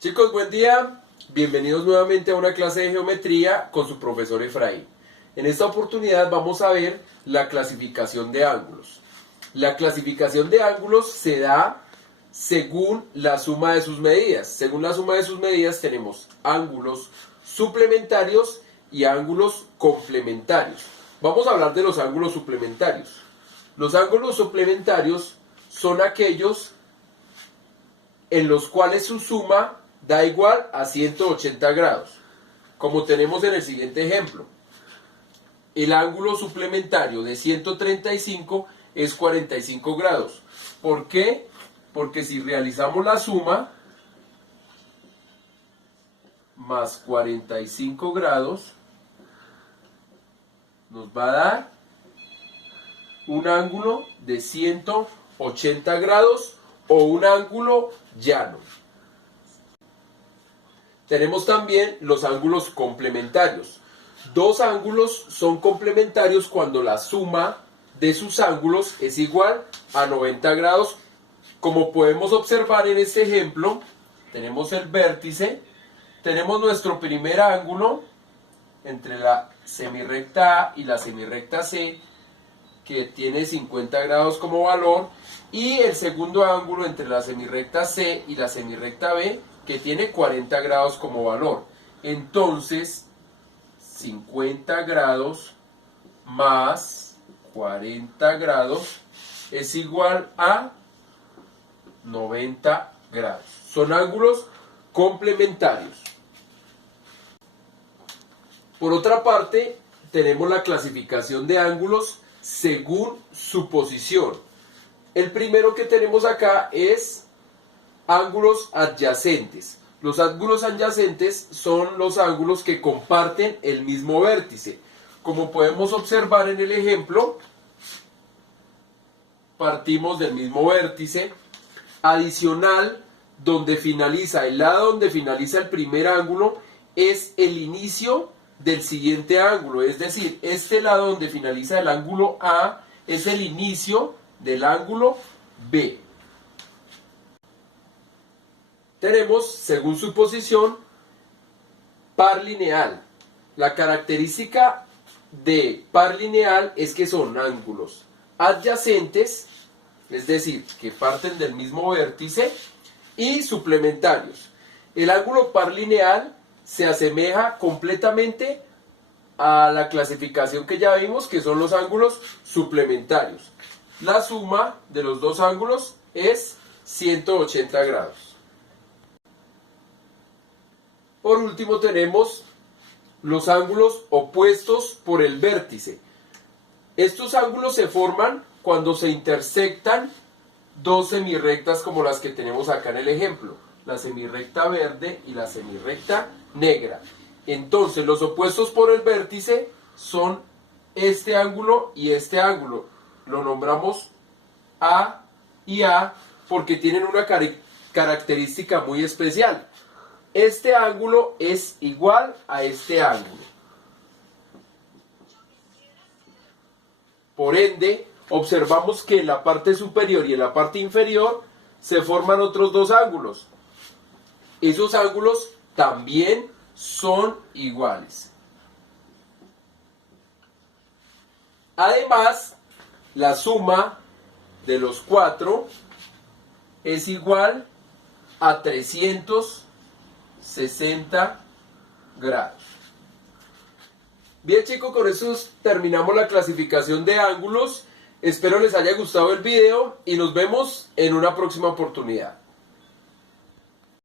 Chicos, buen día. Bienvenidos nuevamente a una clase de geometría con su profesor Efraín. En esta oportunidad vamos a ver la clasificación de ángulos. La clasificación de ángulos se da según la suma de sus medidas. Según la suma de sus medidas tenemos ángulos suplementarios y ángulos complementarios. Vamos a hablar de los ángulos suplementarios. Los ángulos suplementarios son aquellos en los cuales su suma da igual a 180 grados, como tenemos en el siguiente ejemplo. El ángulo suplementario de 135 es 45 grados. ¿Por qué? Porque si realizamos la suma, más 45 grados, nos va a dar un ángulo de 180 grados o un ángulo llano. Tenemos también los ángulos complementarios. Dos ángulos son complementarios cuando la suma de sus ángulos es igual a 90 grados. Como podemos observar en este ejemplo, tenemos el vértice, tenemos nuestro primer ángulo entre la semirrecta A y la semirrecta C, que tiene 50 grados como valor, y el segundo ángulo entre la semirrecta C y la semirrecta B, que tiene 40 grados como valor. Entonces, 50 grados más 40 grados es igual a 90 grados. Son ángulos complementarios. Por otra parte, tenemos la clasificación de ángulos según su posición. El primero que tenemos acá es ángulos adyacentes. Los ángulos adyacentes son los ángulos que comparten el mismo vértice. Como podemos observar en el ejemplo, partimos del mismo vértice. Adicional, donde finaliza el lado donde finaliza el primer ángulo es el inicio del siguiente ángulo. Es decir, este lado donde finaliza el ángulo A es el inicio del ángulo B. Tenemos, según su posición, par lineal. La característica de par lineal es que son ángulos adyacentes, es decir, que parten del mismo vértice, y suplementarios. El ángulo par lineal se asemeja completamente a la clasificación que ya vimos, que son los ángulos suplementarios. La suma de los dos ángulos es 180 grados. Por último tenemos los ángulos opuestos por el vértice. Estos ángulos se forman cuando se intersectan dos semirrectas como las que tenemos acá en el ejemplo, la semirrecta verde y la semirrecta negra. Entonces los opuestos por el vértice son este ángulo y este ángulo. Lo nombramos A y A porque tienen una característica muy especial. Este ángulo es igual a este ángulo. Por ende, observamos que en la parte superior y en la parte inferior se forman otros dos ángulos. Esos ángulos también son iguales. Además, la suma de los cuatro es igual a 360 grados. Bien, chicos, con eso terminamos la clasificación de ángulos. Espero les haya gustado el video y nos vemos en una próxima oportunidad.